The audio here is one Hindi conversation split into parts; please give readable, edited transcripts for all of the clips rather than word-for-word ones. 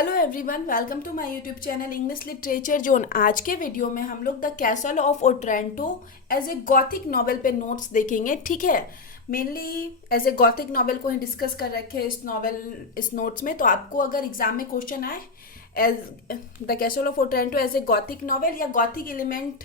Hello everyone, welcome to my YouTube channel English literature zone. आज के वीडियो में हम लोग the castle of Otranto as a Gothic novel पे नोट्स देखेंगे। ठीक है, mainly as a Gothic novel को ही डिस्कस कर रखे हैं इस नोट्स में। तो आपको अगर एग्जाम में क्वेश्चन आए as the castle of Otranto as a Gothic novel या Gothic element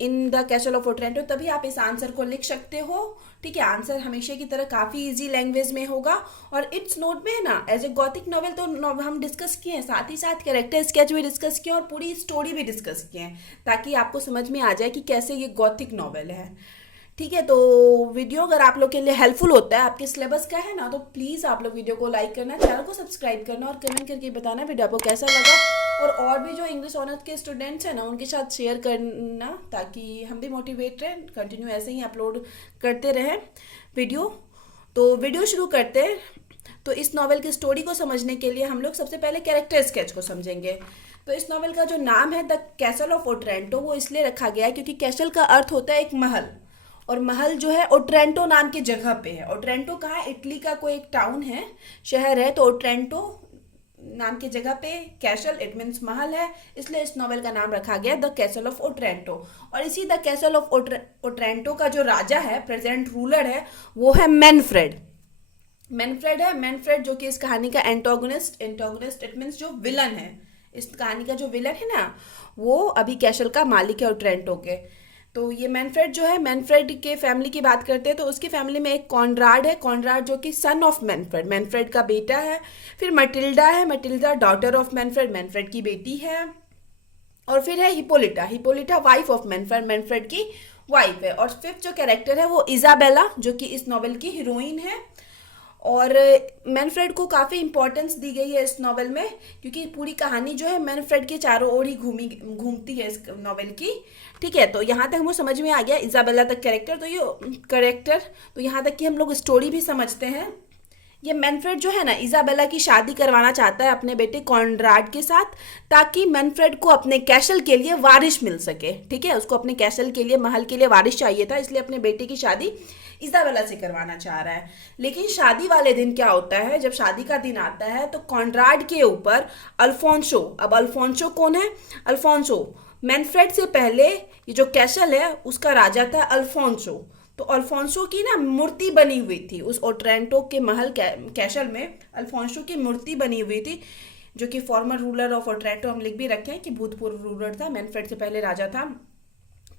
in the castle of Otranto, तभी आप इस आंसर को लिख सकते हो। ठीक है, आंसर हमेशा की तरह काफ़ी इजी लैंग्वेज में होगा और इट्स नोट में है ना एज ए गॉथिक नॉवेल तो हम डिस्कस किए हैं, साथ ही साथ कैरेक्टर स्केच भी डिस्कस किए और पूरी स्टोरी भी डिस्कस किए हैं, ताकि आपको समझ में आ जाए कि कैसे ये गॉथिक नॉवेल है। ठीक है, तो वीडियो अगर आप लोग के लिए हेल्पफुल होता है, आपके सिलेबस का है ना, तो प्लीज़ आप लोग वीडियो को लाइक करना, चैनल को सब्सक्राइब करना और कमेंट करके बताना वीडियो आपको कैसा लगा। और भी जो इंग्लिश ऑनर्स के स्टूडेंट्स हैं ना, उनके साथ शेयर करना, ताकि हम भी मोटिवेट रहें, कंटिन्यू ऐसे ही अपलोड करते रहें वीडियो। तो वीडियो शुरू करते हैं। तो इस नॉवेल की स्टोरी को समझने के लिए हम लोग सबसे पहले कैरेक्टर स्केच को समझेंगे। तो इस नॉवेल का जो नाम है द कैसल ऑफ ओट्रांटो, वो इसलिए रखा गया है क्योंकि कैसल का अर्थ होता है एक महल, और महल जो है ओट्रांटो नाम की जगह पे है। ओट्रांटो कहाँ है? इटली का कोई एक टाउन है, शहर है। तो ओट्रांटो नाम की जगह पे कैसल, इट मीन्स महल है, इसलिए इस नॉवेल का नाम रखा गया द कैसल ऑफ ओट्रांटो। और इसी द कैसल ऑफ ओट्रांटो का जो राजा है, प्रेजेंट रूलर है, वो है मैनफ्रेड। मैनफ्रेड जो कि इस कहानी का एंटोगनिस्ट इट मीन्स जो विलन है, इस कहानी का जो विलन है ना, वो अभी कैसल का मालिक है ओट्रांटो के। तो ये मैनफ्रेड जो है, मैनफ्रेड के फैमिली की बात करते हैं तो उसकी फैमिली में एक कॉनराड है, कॉनराड जो कि सन ऑफ मैनफ्रेड का बेटा है। फिर मटिल्डा है, मटिल्डा डॉटर ऑफ मैनफ्रेड की बेटी है। और फिर है हिपोलिटा वाइफ ऑफ मैनफ्रेड की वाइफ है। और फिफ्थ जो कैरेक्टर है वो इजाबेला, जो कि इस नॉवेल की हीरोइन है। और मैनफ्रेड को काफ़ी इंपॉर्टेंस दी गई है इस नॉवेल में, क्योंकि पूरी कहानी जो है मैनफ्रेड के चारों ओर ही घूमती है इस नॉवेल की। ठीक है, तो यहाँ तक हमको समझ में आ गया इजाबेला तक कैरेक्टर। तो यहाँ तक कि हम लोग स्टोरी भी समझते हैं। ये मैनफ्रेड जो है ना, इजाबेला की शादी करवाना चाहता है अपने बेटे कॉनराड के साथ, ताकि मैनफ्रेड को अपने कैसल के लिए वारिस मिल सके। ठीक है, उसको अपने कैसल के लिए, महल के लिए वारिस चाहिए था, इसलिए अपने बेटे की शादी इजाबेला से करवाना चाह रहा है। लेकिन शादी वाले दिन क्या होता है, जब शादी का दिन आता है तो कॉनराड के ऊपर अल्फोंसो, अब अल्फोंसो कौन है? अल्फोंसो मैनफ्रेड से पहले ये जो कैसल है उसका राजा था अल्फोंसो। तो अल्फोंसो की ना मूर्ति बनी हुई थी उस ओट्रांटो के महल कैसल में। अल्फोंसो की मूर्ति बनी हुई थी, जो कि फॉर्मर रूलर ऑफ ओट्रांटो, हम लिख भी रखे हैं कि भूतपूर्व रूलर था, मैनफ्रेड से पहले राजा था।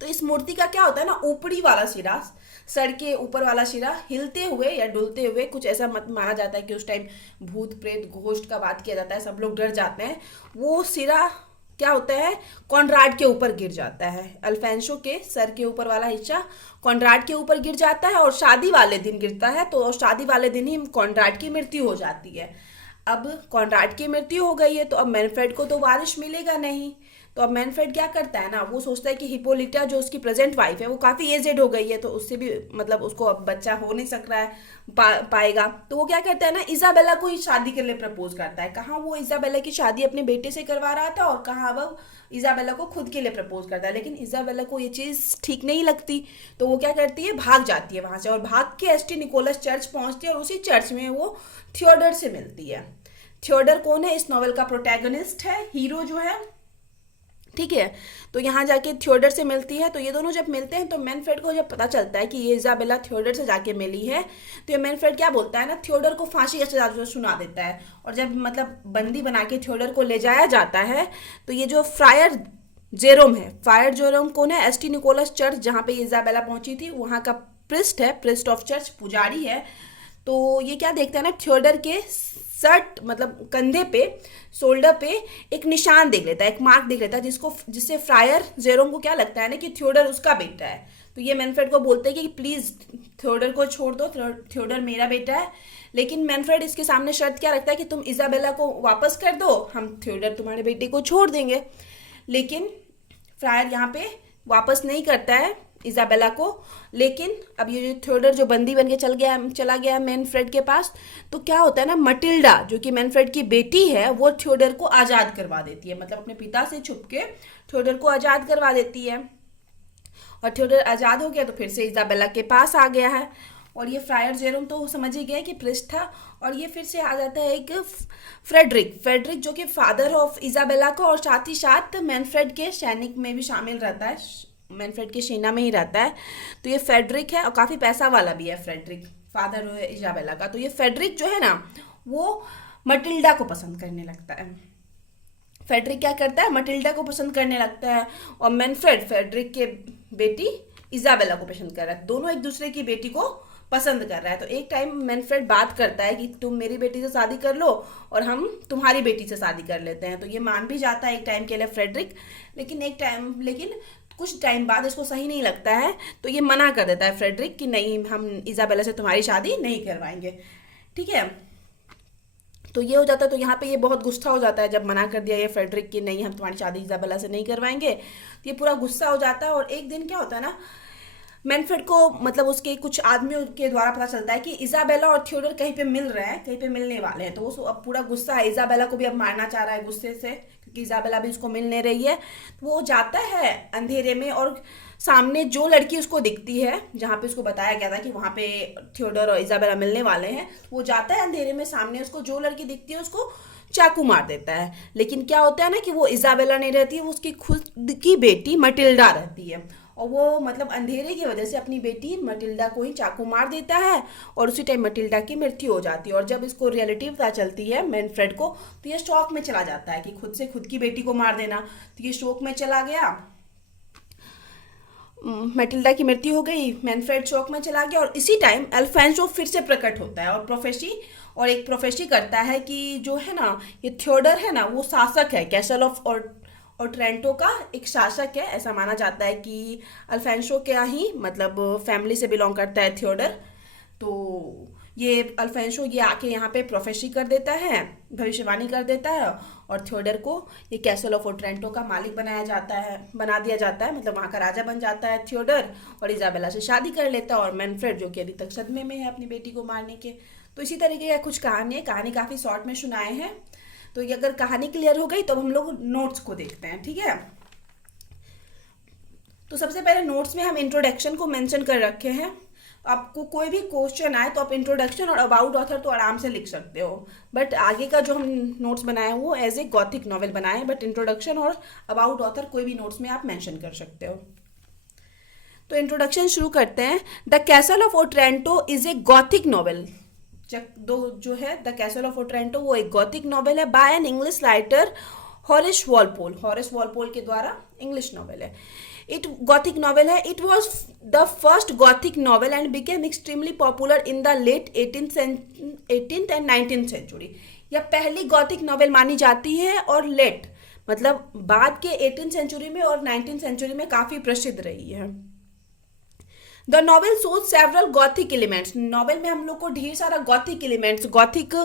तो इस मूर्ति का क्या होता है ना, ऊपरी वाला सिरा, सर के ऊपर वाला सिरा हिलते हुए या डुलते हुए, कुछ ऐसा मत माना जाता है कि उस टाइम भूत प्रेत घोस्ट का बात किया जाता है, सब लोग डर जाते हैं। वो सिरा क्या होता है, कॉनराड के ऊपर गिर जाता है। अल्फोंसो के सर के ऊपर वाला हिस्सा कॉनराड के ऊपर गिर जाता है और शादी वाले दिन गिरता है। तो शादी वाले दिन ही कॉनराड की मृत्यु हो जाती है। अब कॉनराड की मृत्यु हो गई है तो अब मैनफ्रेड को तो वारिस मिलेगा नहीं। तो अब मैनफ्रेड क्या करता है ना, वो सोचता है कि हिपोलिटा जो उसकी प्रेजेंट वाइफ है वो काफ़ी एजेड हो गई है, तो उससे भी मतलब उसको अब बच्चा हो नहीं सक रहा है, पाएगा। तो वो क्या करता है ना, इजाबेला को ही शादी के लिए प्रपोज करता है। कहाँ वो इजाबेला की शादी अपने बेटे से करवा रहा था और कहाँ अब इजाबेला को खुद के लिए प्रपोज करता है। लेकिन इजाबेला को ये चीज़ ठीक नहीं लगती, तो वो क्या करती है, भाग जाती है वहाँ से और भाग के एसटी निकोलस चर्च पहुँचती है और उसी चर्च में वो थियोडर से मिलती है। थियोडर कौन है? इस नॉवेल का प्रोटैगनिस्ट है, हीरो जो है। ठीक है, तो यहाँ जाके थियोडर से मिलती है। तो ये दोनों जब मिलते हैं तो मैनफ्रेड को जब पता चलता है कि ये इजाबेला थियोडर से जाके मिली है, तो ये मैनफ्रेड क्या बोलता है ना, थियोडर को फांसी का सजा सुना देता है। और जब मतलब बंदी बना के थियोडर को ले जाया जाता है, तो ये जो फ्रायर जेरोम कौन है? एसटी निकोलस चर्च जहाँ पे इजाबेला पहुंची थी, वहाँ का प्रिस्ट है, प्रिस्ट ऑफ चर्च, पुजारी है। तो ये क्या देखता है ना, थियोडर के शर्ट मतलब कंधे पे, शोल्डर पे एक निशान देख लेता है, एक मार्क देख लेता है, जिससे फ्रायर जेरोम को क्या लगता है ना कि थियोडर उसका बेटा है। तो ये मैनफ्रेड को बोलते हैं कि प्लीज़ थियोडर को छोड़ दो, थियोडर मेरा बेटा है। लेकिन मैनफ्रेड इसके सामने शर्त क्या रखता है कि तुम इजाबेला को वापस कर दो, हम थियोडर तुम्हारे बेटे को छोड़ देंगे। लेकिन फ्रायर यहाँ पे वापस नहीं करता है इजाबेला को। लेकिन अब ये जो थियोडर जो बंदी बन के चला गया मैनफ्रेड के पास, तो क्या होता है ना, मटिल्डा जो कि मैनफ्रेड की बेटी है, वो थियोडर को आज़ाद करवा देती है, मतलब अपने पिता से छुप के थियोडर को आज़ाद करवा देती है। और थियोडर आज़ाद हो गया तो फिर से इजाबेला के पास आ गया है। और ये फ्रायर जेरोम तो समझ ही गया कि प्रिस्ट था। और ये फिर से आ जाता है एक फ्रेडरिक जो कि फादर ऑफ इजाबेला का और साथ ही साथ मैनफ्रेड के सैनिक में भी शामिल रहता है, मैनफ्रेड के सेना में ही रहता है। तो ये फ्रेडरिक है और काफ़ी पैसा वाला भी है फ्रेडरिक, फादर है इजाबेला का। तो ये फ्रेडरिक जो है ना वो मटिल्डा को पसंद करने लगता है। फ्रेडरिक क्या करता है, मटिल्डा को पसंद करने लगता है और मैनफ्रेड फ्रेडरिक के बेटी इजाबेला को पसंद कर रहा है। दोनों एक दूसरे की बेटी को पसंद कर रहा है। तो एक टाइम मैनफ्रेड बात करता है कि तुम मेरी बेटी से शादी कर लो और हम तुम्हारी बेटी से शादी कर लेते हैं। तो ये मान भी जाता है एक टाइम के लिए फ्रेडरिक, लेकिन कुछ टाइम बाद इसको सही नहीं लगता है तो ये मना कर देता है फ्रेडरिक कि नहीं, हम इजाबेला से तुम्हारी शादी नहीं करवाएंगे। ठीक है, तो ये हो जाता है। तो यहाँ पे ये बहुत गुस्सा हो जाता है जब मना कर दिया ये फ्रेडरिक कि नहीं, हम तुम्हारी शादी इजाबेला से नहीं करवाएंगे। तो ये पूरा गुस्सा हो जाता है। और एक दिन क्या होता है ना, मैनफ्रेड को मतलब उसके कुछ आदमियों के द्वारा पता चलता है कि इजाबेला और थियोडर कहीं पे मिल रहे हैं, कहीं पे मिलने वाले हैं। तो वो अब पूरा गुस्सा है, इजाबेला को भी अब मारना चाह रहा है गुस्से से क्योंकि इजाबेला भी उसको मिल नहीं रही है। तो वो जाता है अंधेरे में और सामने जो लड़की उसको दिखती है जहाँ पे उसको बताया गया था कि वहाँ पे थियोडर और इजाबेला मिलने वाले हैं, वो जाता है अंधेरे में, सामने उसको जो लड़की दिखती है उसको चाकू मार देता है। लेकिन क्या होता है ना कि वो इजाबेला नहीं रहती है, वो उसकी खुद की बेटी मटिल्डा रहती है। और वो मतलब अंधेरे की वजह से अपनी बेटी मटिल्डा को ही चाकू मार देता है और उसी टाइम मटिल्डा की मृत्यु हो जाती है। और जब इसको रियलिटी पता चलती है मैनफ्रेड को तो ये शौक में चला जाता है कि खुद से खुद की बेटी को मार देना। तो ये शौक में चला गया, मटिल्डा की मृत्यु हो गई, मैनफ्रेड शौक में चला गया। और इसी टाइम अल्फांसो फिर से प्रकट होता है और एक प्रोफेसी करता है कि जो है ना ये थियोडर है ना वो शासक है, कैसल ऑफ और ट्रेंटो का एक शासक है। ऐसा माना जाता है कि अल्फांसो क्या ही मतलब फैमिली से बिलोंग करता है थियोडर। तो ये अल्फांसो ये आके यहाँ पे प्रोफेसी कर देता है, भविष्यवाणी कर देता है और थियोडर को ये कैसल ऑफ ओट्रेंटो का मालिक बना दिया जाता है, मतलब वहाँ का राजा बन जाता है थियोडर। और इजाबेला से शादी कर लेता है और मैनफ्रेड जो कि अभी तक सदमे में है अपनी बेटी को मारने के। तो इसी तरीके का कुछ कहानी काफ़ी शॉर्ट में सुनाए हैं। तो ये अगर कहानी क्लियर हो गई तो हम लोग नोट्स को देखते हैं। ठीक है, तो सबसे पहले नोट्स में हम इंट्रोडक्शन को मेंशन कर रखे हैं। आपको कोई भी क्वेश्चन आए तो आप इंट्रोडक्शन और अबाउट ऑथर तो आराम से लिख सकते हो, बट आगे का जो हम नोट्स बनाए वो एज ए गॉथिक नॉवेल बनाए, बट इंट्रोडक्शन और अबाउट ऑथर कोई भी नोट्स में आप मेंशन कर सकते हो। तो इंट्रोडक्शन शुरू करते हैं। The castle of Otranto is a Gothic novel. जो है द कैसल ऑफ ओट्रेंटो वो एक गॉथिक नॉवेल है by an English writer Horace Walpole के द्वारा इंग्लिश नॉवेल है। गॉथिक नॉवेल है। It was the first gothic novel and became extremely popular in the late 18th and 19th century. यह पहली गॉथिक नॉवेल मानी जाती है और लेट मतलब बाद के 18th सेंचुरी में और 19th सेंचुरी में काफ़ी प्रसिद्ध रही है। The novel shows several Gothic elements. Novel में हम लोग को ढेर सारा गॉथिक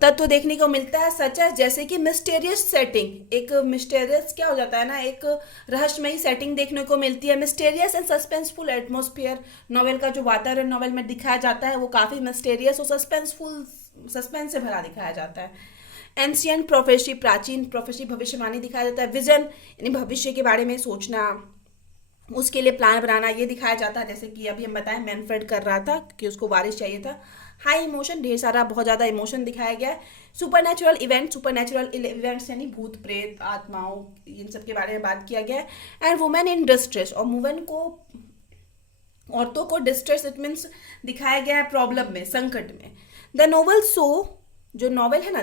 तत्व देखने को मिलता है, सच है जैसे कि मिस्टेरियस सेटिंग। एक मिस्टेरियस क्या हो जाता है ना, एक रहस्यमयी सेटिंग देखने को मिलती है। Mysterious and suspenseful atmosphere. Novel का जो वातावरण नॉवेल में दिखाया जाता है वो काफ़ी मिस्टेरियस और सस्पेंस से भरा दिखाया जाता है। एंशियंट प्रोफेसी, प्राचीन प्रोफेसी, भविष्यवाणी दिखाया जाता है। विजन यानी भविष्य के बारे में सोचना, उसके लिए प्लान बनाना, ये दिखाया जाता है। जैसे कि अभी हम बताएं मैनफ्रेड कर रहा था कि उसको वारिस चाहिए था। हाई इमोशन, ढेर सारा बहुत ज़्यादा इमोशन दिखाया गया है। सुपर नेचुरल इवेंट्स यानी भूत प्रेत आत्माओं इन सब के बारे में बात किया गया है। एंड वुमेन इन डिस्ट्रेस, और औरतों को डिस्ट्रेस इट मीन्स दिखाया गया है प्रॉब्लम में, संकट में। द नोवेल जो नॉवेल है ना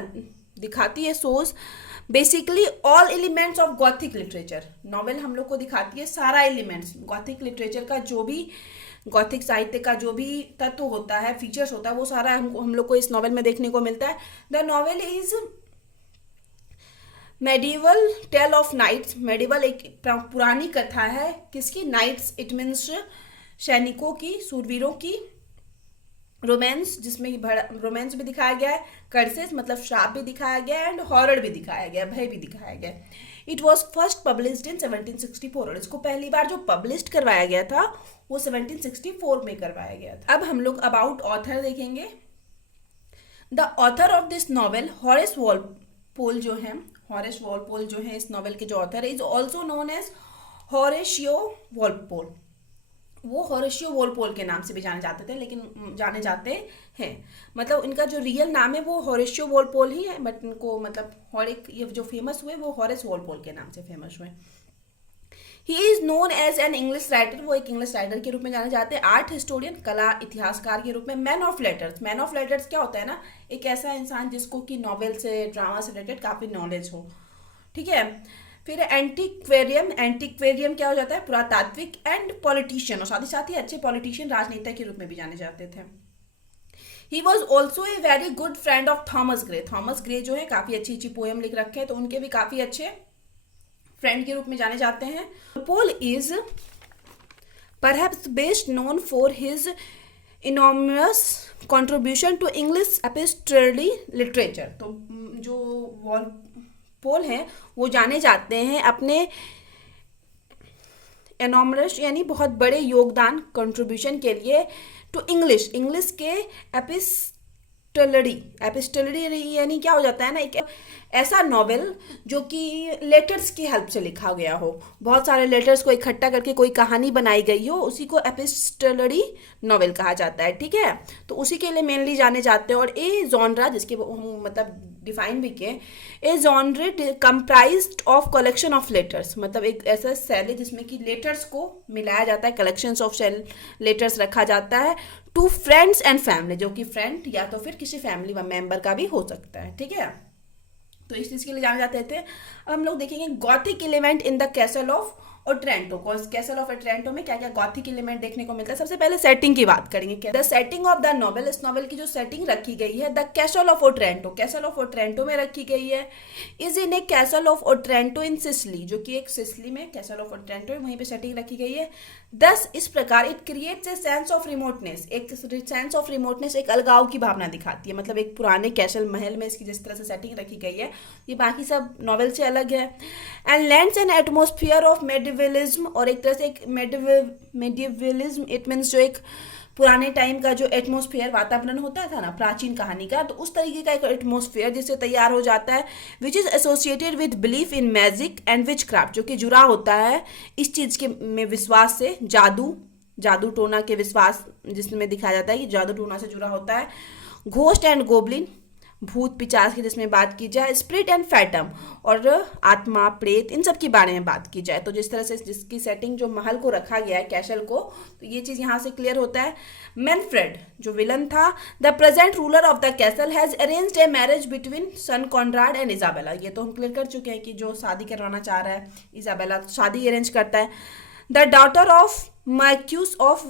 दिखाती है shows basically all elements of Gothic literature. Novel हम लोग को दिखाती है सारा एलिमेंट्स गॉथिक लिटरेचर का, जो भी गॉथिक साहित्य का जो भी तत्व होता है, फीचर्स होता है, वो सारा हम लोग को इस नॉवेल में देखने को मिलता है। The novel is medieval tale of knights. Medieval एक पुरानी कथा है, किसकी? नाइट्स इट मीन्स सैनिकों की, सूरवीरों की। रोमांस, जिसमें रोमांस भी दिखाया गया है। कर्सेस मतलब श्राप भी दिखाया गया है एंड हॉरर भी दिखाया गया, भय भी दिखाया गया। It was first published in 1764 और इसको पहली बार जो पब्लिश करवाया गया था वो 1764 में करवाया गया था। अब हम लोग अबाउट ऑथर देखेंगे। The author of this novel Horace Walpole जो है इस नॉवेल के जो ऑथर है, is also known as Horatio Walpole. वो होरेशियो वोलपोल के नाम से भी जाने जाते थे, लेकिन जाने जाते हैं, मतलब इनका जो रियल नाम है वो होरेशियो वोलपोल ही है, बट इनको मतलब ये जो फेमस हुए वो हॉरेस वोलपोल के नाम से फेमस हुए। He is known as an English writer, वो एक इंग्लिश राइटर के रूप में जाने जाते हैं। आर्ट हिस्टोरियन, कला इतिहासकार के रूप में। Man of letters, man of letters क्या होता है ना, एक ऐसा इंसान जिसको कि नॉवेल से, ड्रामा से रिलेटेड काफ़ी नॉलेज हो, ठीक है। फिर एंटिक्वेरियम, एंटिक्वेरियम क्या हो जाता है, पुरातात्विक। एंड पॉलिटिशियन, और साथ ही साथ ही अच्छे पॉलिटिशियन, राजनेता के रूप में भी जाने जाते थे। He was also a very good friend of Thomas Gray, Thomas Gray जो है काफ़ी अच्छी अच्छी पोएम लिख रखे हैं, तो उनके भी काफ़ी अच्छे फ्रेंड के रूप में जाने जाते हैं। Pole is perhaps best known for his enormous contribution to English epistolary literature, तो जो वॉलपोल हैं वो जाने जाते हैं अपने एनॉमरस यानी बहुत बड़े योगदान, कंट्रीब्यूशन के लिए टू इंग्लिश, इंग्लिश के एपिस्टोलरी यानी क्या हो जाता है ना, एक ऐसा नॉवेल जो कि लेटर्स की हेल्प से लिखा गया हो, बहुत सारे लेटर्स को इकट्ठा करके कोई कहानी बनाई गई हो, उसी को एपिस्टोलरी नॉवेल कहा जाता है, ठीक है। तो उसी के लिए मेनली जाने जाते हैं। और ए जॉनरा, जिसके मतलब डिफाइन भी किए, a genre comprised of collection of letters, मतलब एक ऐसा शैली जिसमें कि लेटर्स को मिलाया जाता है, कलेक्शंस ऑफ लेटर्स रखा जाता है टू फ्रेंड्स एंड फैमिली, जो कि फ्रेंड या तो फिर किसी फैमिली मेंबर का भी हो सकता है, ठीक है। तो इस चीज़ के लिए जाने जाते थे। अब हम लोग देखेंगे Gothic element in the castle of Otranto, castle of Otranto में क्या क्या गॉथिक एलिमेंट देखने को मिलता है। सबसे पहले सेटिंग की बात करेंगे। The setting of the novel, इस नॉवेल की जो सेटिंग रखी गई है, the castle of Otranto, castle of Otranto में रखी गई है। Is in A castle of Otranto in Sicily, जो कि एक सिसली में कैसल ऑफ ओट्रेंटो है, वहीं पे सेटिंग रखी गई है। दस इस प्रकार it creates a sense of remoteness, एक सेंस ऑफ रिमोटनेस, एक अलगाव की भावना दिखाती है, मतलब एक पुराने कैसल महल में इसकी जिस तरह से सेटिंग रखी गई है ये बाकी सब नॉवेल से अलग है। And lends an atmosphere of medievalism, और एक तरह से एक मेडिवलिज्म इट मीन्स जो एक पुराने टाइम का जो एटमोस्फियर, वातावरण होता था ना प्राचीन कहानी का, तो उस तरीके का एक एटमोस्फियर जिससे तैयार हो जाता है। Which is associated with belief in magic and which craft, जो कि जुड़ा होता है इस चीज़ के में विश्वास से, जादू टोना के विश्वास, जिसमें दिखाया जाता है कि जादू टोना से जुड़ा होता है। घोस्ट एंड गोबलिन, भूत पिचास की जिसमें बात की जाए। स्पिरिट एंड फैटम, और आत्मा प्रेत, इन सब के बारे में बात की जाए। तो जिस तरह से जिसकी सेटिंग जो महल को रखा गया है, कैसल को, तो ये चीज़ यहाँ से क्लियर होता है। मैनफ्रेड जो विलन था, the present ruler of the castle has arranged a marriage between son Conrad and Isabella, ये तो हम क्लियर कर चुके हैं कि जो शादी करवाना चाह रहा है इजाबेला, शादी अरेंज करता है। The daughter of marquis of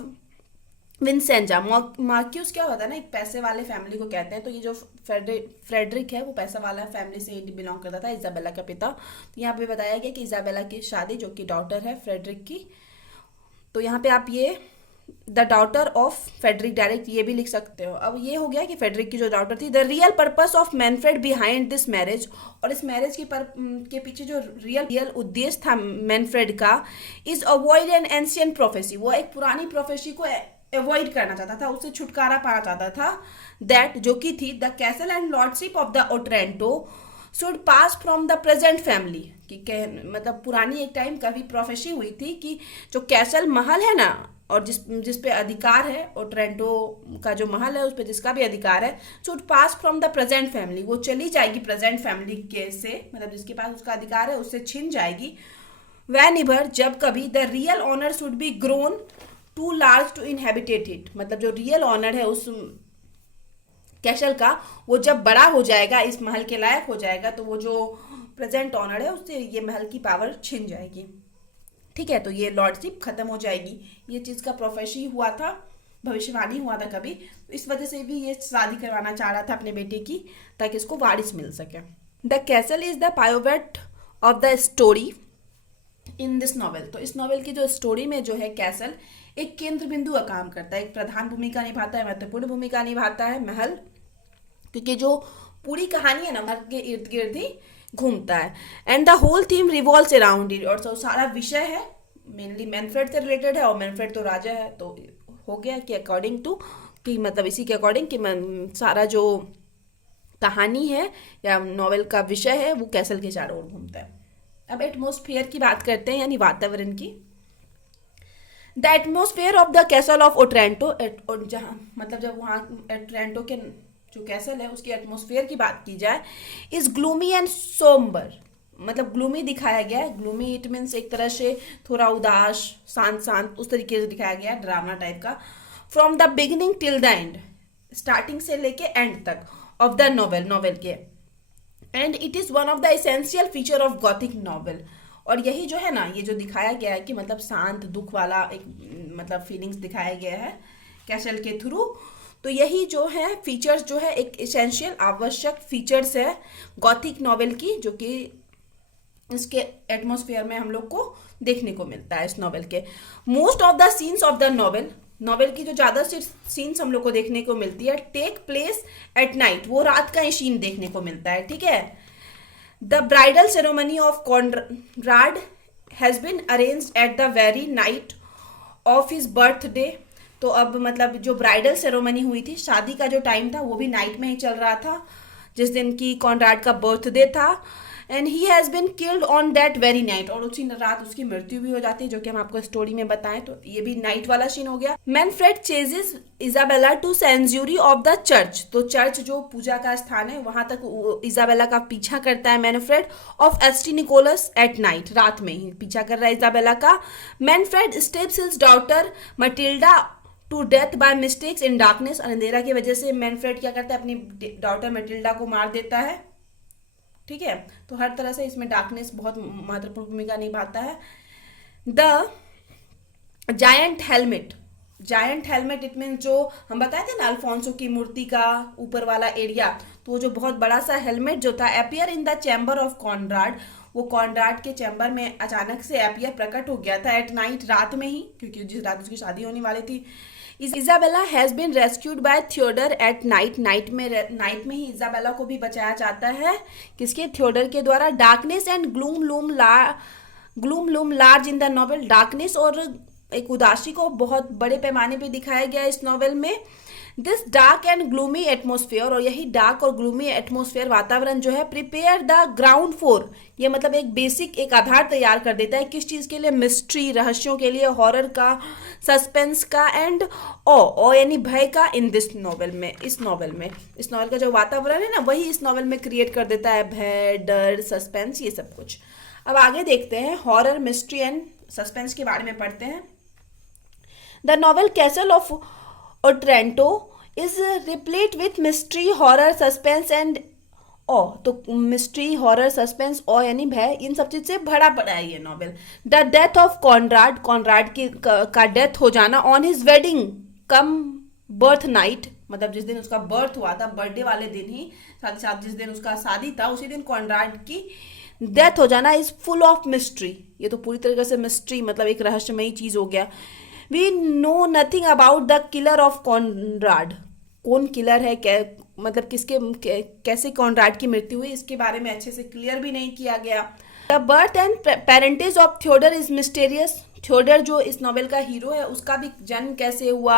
Vicenza, marquis क्या होता है ना, एक पैसे वाले फैमिली को कहते हैं, तो ये जो फ्रेडरिक है वो पैसा वाला फैमिली से बिलोंग करता था, इजाबेला का पिता। तो यहाँ पे बताया गया कि इजाबेला की शादी, जो कि डॉटर है फ्रेडरिक की, तो यहाँ पे आप ये the daughter of Frederic direct ये भी लिख सकते हो। अब ये हो गया कि फेडरिक की जो डॉटर थी। The real purpose of Manfred behind this marriage, और इस मैरिज के पीछे जो रियल उद्देश्य था मैनफ्रेड का, is avoid an ancient prophecy, वो एक पुरानी प्रोफेसी को अवॉइड करना चाहता था, उससे छुटकारा पाना चाहता था। दैट जो कि थी the castle and lordship of the Otranto should pass from the present family, कि मतलब पुरानी एक टाइम कभी प्रोफेसी हुई थी कि जो कैसल महल है ना, और जिस पे अधिकार है, ओट्रेंटो का जो महल है उस पे जिसका भी अधिकार है, should pass from the present family, वो चली जाएगी प्रेजेंट फैमिली के से, मतलब जिसके पास उसका अधिकार है उससे छिन जाएगी। whenever, जब कभी, the real owner should be grown too large to inhabit it, मतलब जो रियल ऑनर है उस कैसल का, वो जब बड़ा हो जाएगा, इस महल के लायक हो जाएगा, तो वो जो प्रेजेंट ऑनर है उससे ये महल की पावर छिन जाएगी, ठीक है। तो ये लॉर्डशिप खत्म हो जाएगी। ये चीज़ का प्रोफेसी हुआ था, भविष्यवाणी हुआ था कभी, तो इस वजह से भी ये शादी करवाना चाह रहा था अपने बेटे की, ताकि इसको वारिस मिल सके। The castle is the pivot of the story in this novel, तो इस नॉवेल की जो स्टोरी में जो है कैसल एक केंद्र बिंदु का काम करता है, एक प्रधान भूमिका निभाता है, महत्वपूर्ण भूमिका निभाता है महल, क्योंकि जो पूरी कहानी है ना महल के इर्द गिर्द ही घूमता है। And the whole theme revolves around it, और तो सारा विषय है मेनली मैनफ्रेड से रिलेटेड है, और मैनफ्रेड तो राजा है, तो हो गया कि अकॉर्डिंग टू कि मतलब इसी के अकॉर्डिंग कि सारा जो कहानी है या नॉवेल का विषय है वो कैसल के चारों ओर घूमता है। अब एटमॉस्फेयर की बात करते हैं, यानी वातावरण की। The atmosphere of the castle of Otranto, जहाँ मतलब जब वहाँ ओट्रेंटो के जो कैसल है उसके एटमोसफेयर की बात की जाए, इज ग्लूमी एंड सोम्बर, मतलब ग्लूमी दिखाया गया है। ग्लूमी इट मीन्स एक तरह से थोड़ा उदास, शांत शांत उस तरीके से दिखाया गया है, ड्रामा टाइप का। From the beginning till the end, starting से लेके एंड तक ऑफ द नॉवेल, नॉवेल के। And it is one of the essential feature of Gothic novel. और यही जो है ना, ये जो दिखाया गया है कि मतलब शांत दुख वाला एक मतलब फीलिंग्स दिखाया गया है कैसल के थ्रू, तो यही जो है फीचर्स जो है एक एसेंशियल आवश्यक फीचर्स है गॉथिक नॉवेल की, जो कि इसके एटमॉस्फेयर में हम लोग को देखने को मिलता है इस नॉवेल के। Most of the scenes of the novel, novel की जो ज़्यादा सीन्स हम लोग को देखने को मिलती है, टेक प्लेस एट नाइट, वो रात का ही सीन देखने को मिलता है, ठीक है। The bridal ceremony of Conrad has been arranged at the very night of his birthday. तो अब मतलब जो ब्राइडल सेरेमनी हुई थी, शादी का जो टाइम था वो भी नाइट में ही चल रहा था, जिस दिन की कॉनराड का बर्थडे था। And he has been killed on that very night, और उसी रात उसकी मृत्यु भी हो जाती है, जो कि हम आपको स्टोरी में बताएं, तो ये भी नाइट वाला सीन हो गया। Manfred chases Isabella to century of the church, तो चर्च जो पूजा का स्थान है वहां तक इजाबेला का पीछा करता है Manfred, of ST Nicholas at night, रात में ही पीछा कर रहा है इजाबेला का। Manfred steps his daughter Matilda to death by mistakes in darkness, अंधेरा की वजह से मैनफ्रेड क्या करता है, अपनी डॉटर मटिल्डा को मार देता है, ठीक है। तो हर तरह से इसमें डार्कनेस बहुत महत्वपूर्ण भूमिका निभाता है। The giant helmet, giant helmet it mean जो हम बताए थे ना अल्फोंसो की मूर्ति का ऊपर वाला एरिया, तो वो जो बहुत बड़ा सा हेलमेट जो था, appear in the chamber of Conrad, वो कॉनराड के चैम्बर में अचानक से अपियर प्रकट हो गया था एट नाइट, रात में ही, क्योंकि जिस रात उसकी शादी होने वाली थी। Isabella has been rescued by Theodore at night, night में ही इजाबेला को भी बचाया जाता है, किसके, थियोडर के द्वारा। Darkness and gloom loom large in the novel, darkness और एक उदासी को बहुत बड़े पैमाने पे दिखाया गया इस नॉवेल में। This dark and gloomy atmosphere, और यही डार्क और ग्लूमी एटमोसफेयर वातावरण जो है, प्रिपेयर द ग्राउंड फोर, ये मतलब एक बेसिक एक आधार तैयार कर देता है किस चीज़ के लिए, मिस्ट्री, रहस्यों के लिए, हॉरर का, सस्पेंस का, एंड ओ यानी भय का इन दिस नॉवेल में। इस नॉवेल का जो वातावरण है ना, वही इस नॉवेल में क्रिएट कर देता है भय, डर, सस्पेंस, ये सब कुछ। अब आगे देखते हैं हॉरर, मिस्ट्री एंड सस्पेंस के बारे में पढ़ते हैं। The novel Castle of Otranto is replete with mystery, horror, suspense and oh, तो मिस्ट्री, हॉरर, सस्पेंस, ओ यानी भय, इन सब चीज से भरा पड़ा है ये novel. The death of Conrad की का डेथ हो जाना, on his wedding come birth night, मतलब जिस दिन उसका बर्थ हुआ था, बर्थडे वाले दिन ही, साथ साथ जिस दिन उसका शादी था उसी दिन कॉनराड की डेथ हो जाना, इज फुल ऑफ मिस्ट्री, ये तो पूरी तरीके से मिस्ट्री, मतलब एक रहस्यमयी चीज हो गया। We know nothing about the killer of Conrad, कौन किलर है, मतलब कैसे कॉनराड की मृत्यु हुई, इसके बारे में अच्छे से क्लियर भी नहीं किया गया। The birth and parentage of Theodore is mysterious, Theodore जो इस नॉवेल का हीरो है उसका भी जन्म कैसे हुआ,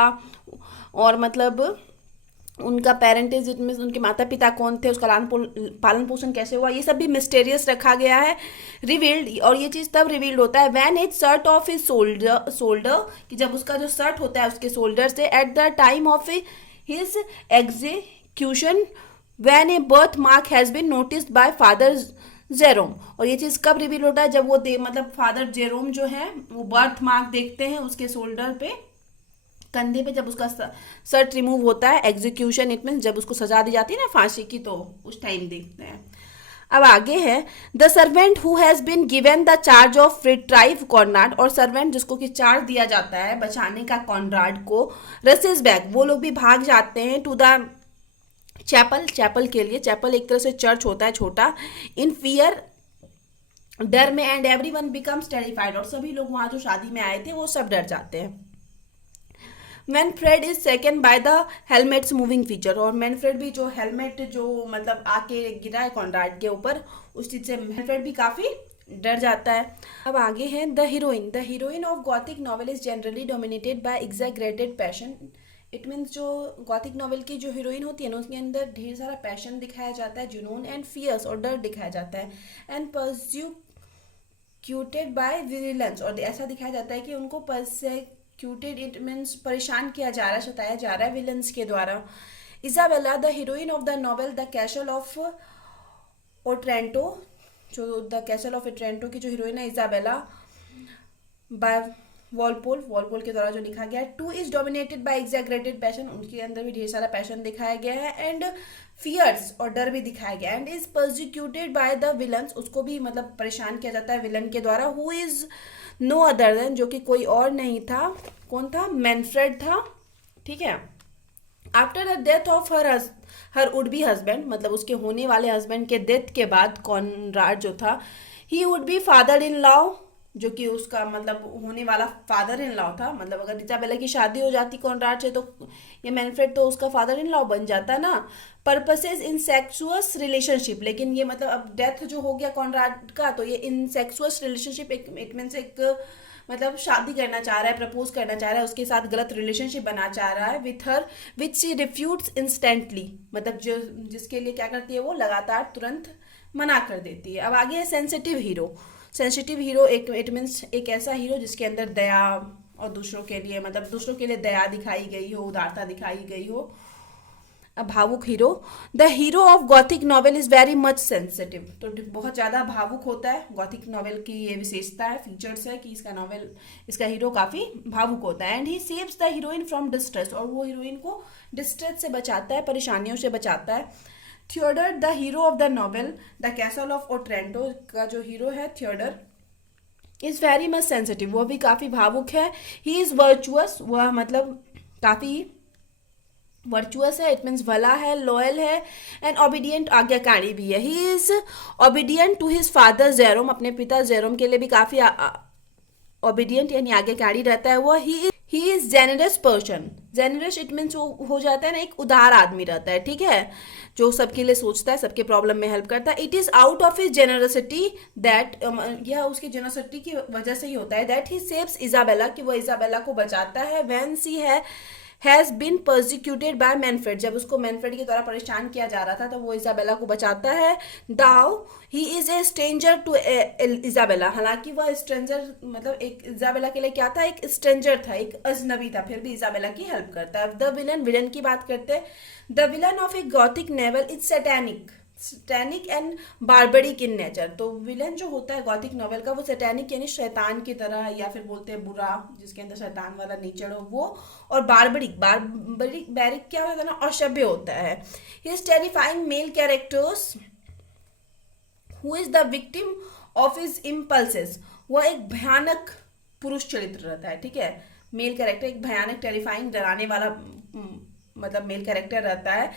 और मतलब उनका पेरेंटेज में उनके माता पिता कौन थे, उसका पालन पोषण कैसे हुआ, ये सब भी मिस्टेरियस रखा गया है, रिवील्ड। और ये चीज़ तब रिवील्ड होता है when his shirt of his shoulder, कि जब उसका जो शर्ट होता है उसके शोल्डर से, at the time of his execution, when a birthmark has been noticed by father Jerome. और ये चीज़ कब रिवील होता है, जब वो मतलब फादर जेरोम जो है वो बर्थ मार्क देखते हैं उसके शोल्डर पे, कंधे पे, जब उसका शर्ट रिमूव होता है, एग्जीक्यूशन इट मीन जब उसको सजा दी जाती है ना फांसी की, तो उस टाइम देखते हैं। अब आगे है the servant who has been given the charge of retrieve Conrad, और सर्वेंट जिसको कि चार्ज दिया जाता है बचाने का कॉनराड को, रसेस बैक, वो लोग भी भाग जाते हैं टू द चैपल के लिए, चैपल एक तरह से चर्च होता है छोटा, इन फियर, डर में, एंड एवरीवन बिकम्स टेरिफाइड, और सभी लोग वहाँ जो शादी में आए थे वो सब डर जाते हैं। Manfred is second by the helmets moving feature, और मैनफ्रेड भी जो हेलमेट जो मतलब आके गिरा है कॉनराड के ऊपर, उस चीज़ से मैनफ्रेड भी काफ़ी डर जाता है। अब आगे है the heroine of Gothic novel is generally dominated by exaggerated passion, it means जो गॉथिक नॉवेल की जो हीरोइन होती है ना, उसके अंदर ढेर सारा पैशन दिखाया जाता है, जुनून एंड फियर्स, और डर दिखाया जाता है, एंड परस्यूक्यूटेड बाय विजिलेंस, और ऐसा दिखाया जाता है कि उनको परसिक्यूटेड इट मीन्स परेशान किया जा रहा है, सताया जा रहा है विलन्स के द्वारा। Isabella the heroine of the novel the castle of Otranto, जो द कैसल ऑफ ओट्रेंटो की जो हीरोइन है इजाबेला, बाय वॉलपोल के द्वारा जो लिखा गया है। Two is dominated by exaggerated passion, उनके अंदर भी ढेर सारा पैशन दिखाया गया है, एंड फियर्स और डर भी दिखाया गया, and is persecuted by the villains, उसको भी मतलब परेशान किया जाता है विलन के द्वारा, who is no other than, जो कि कोई और नहीं था, कौन था, मैनफ्रेड था, ठीक है। After the death of her would be husband, मतलब उसके होने वाले हस्बैंड के डेथ के बाद कॉनराड जो था, he would be father in law, जो कि उसका मतलब होने वाला फादर इन लॉ था, मतलब अगर इजाबेला की शादी हो जाती कॉनराड से तो ये मैनफ्रेड तो उसका फादर इन लॉ बन जाता ना। पर्पसेस इन सेक्सुअस रिलेशनशिप, लेकिन ये मतलब अब डेथ जो हो गया कॉनराड का, तो ये इन सेक्सुअस रिलेशनशिप इट मीन्स एक मतलब शादी करना चाह रहा है, प्रपोज करना चाह रहा है, उसके साथ गलत रिलेशनशिप बना चाह रहा है with her, which she refutes instantly, मतलब जो जिसके लिए क्या करती है वो लगातार तुरंत मना कर देती है। अब आगे है सेंसिटिव हीरो। सेंसिटिव हीरो एक इट मीन्स एक ऐसा हीरो जिसके अंदर दया और दूसरों के लिए मतलब दूसरों के लिए दया दिखाई गई हो, उदारता दिखाई गई हो। अब भावुक hero, the hero of Gothic novel is very much sensitive, तो बहुत ज़्यादा भावुक होता है। गॉथिक नॉवेल की ये विशेषता है, फीचर्स है कि इसका हीरो काफ़ी भावुक होता है। And he saves the heroine from distress, और वो हीरोइन को डिस्ट्रेस से बचाता है, परेशानियों से बचाता है। Theodore the hero of the novel the castle of Otranto का जो हीरो है Theodore is very much sensitive, वो भी काफ़ी भावुक है। ही इज़ वर्चुअस, वह मतलब काफ़ी वर्चुअस है, इट मीन्स भला है, लॉयल है, एंड ओबीडियंट, आज्ञाकारी भी है। He is obedient to his father Jerome, अपने पिता जेरोम के लिए भी काफ़ी ओबीडियंट यानी आज्ञाकारी रहता है वो। He is generous person, generous it means वो हो जाता है ना एक उदार आदमी रहता है, ठीक है, जो सबके लिए सोचता है, सबके प्रॉब्लम में हेल्प करता है। It is out of his generosity that, यह उसकी जेनरसिटी की वजह से ही होता है, दैट ही सेव्स इजाबेला, कि वो इजाबेला को बचाता है। When she has been persecuted by Manfred, जब उसको मैनफ्रेड के द्वारा परेशान किया जा रहा था तो वो इजाबेला को बचाता है। Though he is a stranger to Isabella, हालांकि वह स्ट्रेंजर मतलब एक इजाबेला के लिए क्या था, एक स्ट्रेंजर था, एक अजनबी था, फिर भी इजाबेला की हेल्प करता है। द विलन की बात करते हैं। The villain of A Gothic novel is satanic and barbaric in nature, तो विलन जो होता है गॉथिक नॉवेल का वो सैटेनिक यानी शैतान की तरह, या फिर बोलते हैं बुरा, जिसके अंदर शैतान वाला नेचर हो वो, और बार्बरिक क्या होता है ना, असभ्य होता है। He is terrifying male characters who is the victim of his impulses, वह एक भयानक पुरुष चरित्र रहता है, ठीक है, मेल कैरेक्टर एक भयानक टेरिफाइंग डराने वाला मतलब मेल कैरेक्टर रहता है,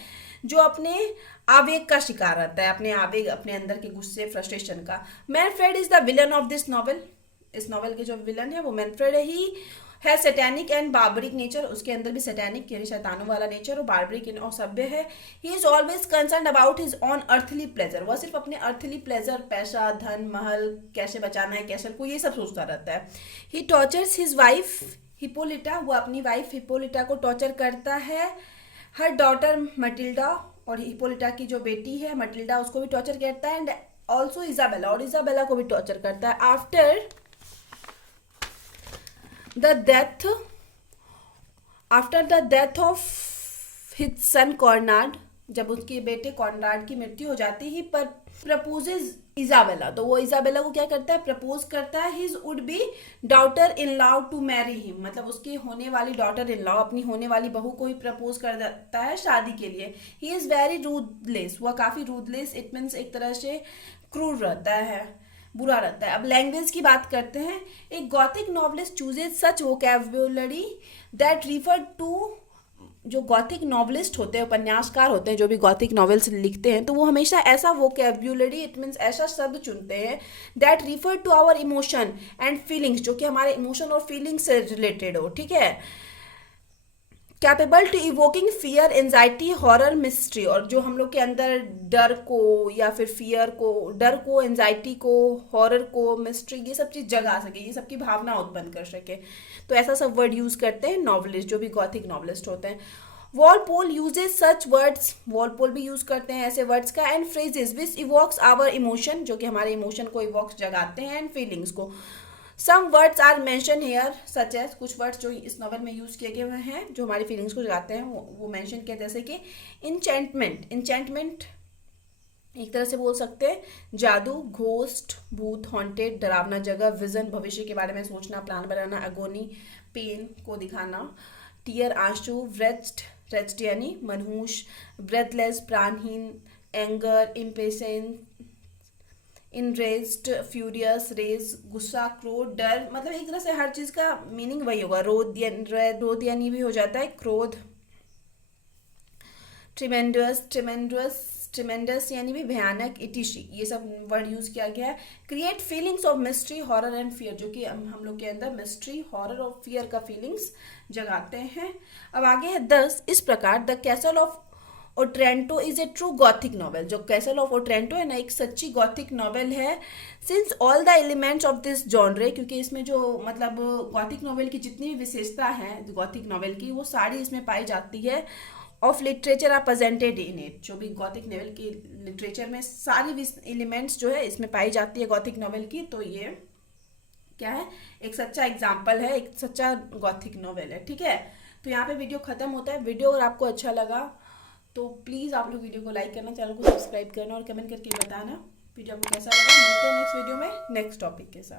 जो अपने आवेग का शिकार रहता है, अपने आवेग, अपने अंदर के गुस्से, फ्रस्ट्रेशन का। Manfred is the villain of this novel, इस नॉवेल के जो विलन है वो मैनफ्रेड है। ही है सैटेनिक एंड बार्बरिक नेचर, उसके अंदर भी सैटेनिक यानी शैतानों वाला नेचर और बार्बरिक यानी असभ्य है। He is always concern about his on earthly pleasure, वह सिर्फ अपने अर्थली प्लेजर, पैसा, धन, महल कैसे बचाना है, कैसे को, ये सब सोचता रहता है। ही टॉर्चर्स हिज वाइफ हिपोलिटा, वो अपनी वाइफ हिपोलिटा को टॉर्चर करता है। हर डॉटर मटिल्डा, और हिपोलिटा की जो बेटी है मटिल्डा उसको भी टॉर्चर करता है। एंड ऑल्सो इजाबेला, और इजाबेला को भी टॉर्चर करता है। After the death of his son Conrad, जब उसके बेटे कॉर्नाड की मृत्यु हो जाती है, पर प्रपोजेज इजाबेला, तो वो इजाबेला को क्या करता है, प्रपोज करता है। His would be daughter in law to marry him, मतलब उसकी होने वाली डॉटर इन लॉ, अपनी होने वाली बहू को ही प्रपोज कर देता है शादी के लिए। ही इज वेरी रूथलेस, वह काफ़ी रूथलेस इट मीन्स एक तरह से क्रूर रहता है, बुरा रहता है। अब लैंग्वेज की बात करते हैं। एक gothic novelist chooses such vocabulary that refer to, जो गॉथिक नॉवलिस्ट होते हैं, उपन्यासकार होते हैं, जो भी गॉथिक नॉवेल्स लिखते हैं, तो वो हमेशा ऐसा वोकैबुलरी इट मीन्स ऐसा शब्द चुनते हैं that refer to our emotion and feelings, जो कि हमारे इमोशन और फीलिंग्स से रिलेटेड हो, ठीक है। Capable to evoking fear, anxiety, horror, mystery, और जो हम लोग के अंदर डर को या फिर फियर को, डर को, एंजाइटी को, हॉरर को, मिस्ट्री, ये सब चीज़ जगा सके, ये सब की भावना उत्पन्न कर सके, तो ऐसा सब वर्ड यूज़ करते हैं नॉवलिस्ट, जो भी गॉथिक नॉवलिस्ट होते हैं। Walpole uses such words, Walpole भी यूज़ करते हैं ऐसे वर्ड्स का। And phrases which evokes our emotion, जो कि हमारे इमोशन को इवॉक्स जगाते हैं, एंड फीलिंग्स को। Some words are mention here such as, कुछ वर्ड्स जो इस नॉवल में यूज किए गए हुए हैं जो हमारी फीलिंग्स को जगाते हैं वो मेंशन किया, जैसे कि इंचेंटमेंट। इंचेंटमेंट एक तरह से बोल सकते हैं जादू, घोस्ट भूत, हॉन्टेड डरावना जगह, विजन भविष्य के बारे में सोचना, प्लान बनाना, अगोनी पेन को दिखाना, टीयर आंसू, रेस्ट यानी मनहूस, ब्रेथलेस प्राणहीन, anger impatience, enraged furious, rage गुस्सा, क्रोध डर, मतलब एक तरह से हर चीज का मीनिंग वही होगा। रोध यानी भी हो जाता है क्रोध। ट्रिमेंडस यानी भी भयानक, इटिशी, ये सब वर्ड यूज किया गया है। Create feelings of mystery horror and fear, जो कि हम लोग के अंदर मिस्ट्री हॉरर और फियर का फीलिंग्स जगाते हैं। अब आगे है 10। इस प्रकार the castle of Otranto is A true Gothic novel, जो कैसल ऑफ ओट्रेंटो है ना एक सच्ची गॉथिक नॉवेल है। Since all the elements of this genre, क्योंकि इसमें जो मतलब गॉथिक नॉवेल की जितनी भी विशेषता है गॉथिक नॉवेल की वो सारी इसमें पाई जाती है। Of literature are presented in it, जो भी गॉथिक नॉवेल की लिटरेचर में सारी एलिमेंट्स जो है इसमें पाई जाती है गॉथिक नॉवेल की, तो ये क्या है एक सच्चा एग्जाम्पल है, एक सच्चा गॉथिक नॉवेल है। ठीक है, तो यहाँ पे वीडियो खत्म होता है। वीडियो अगर आपको अच्छा लगा तो प्लीज़ आप लोग वीडियो को लाइक करना, चैनल को सब्सक्राइब करना और कमेंट करके बताना वीडियो आपको कैसा लगा। मिलते हैं नेक्स्ट वीडियो में नेक्स्ट टॉपिक के साथ।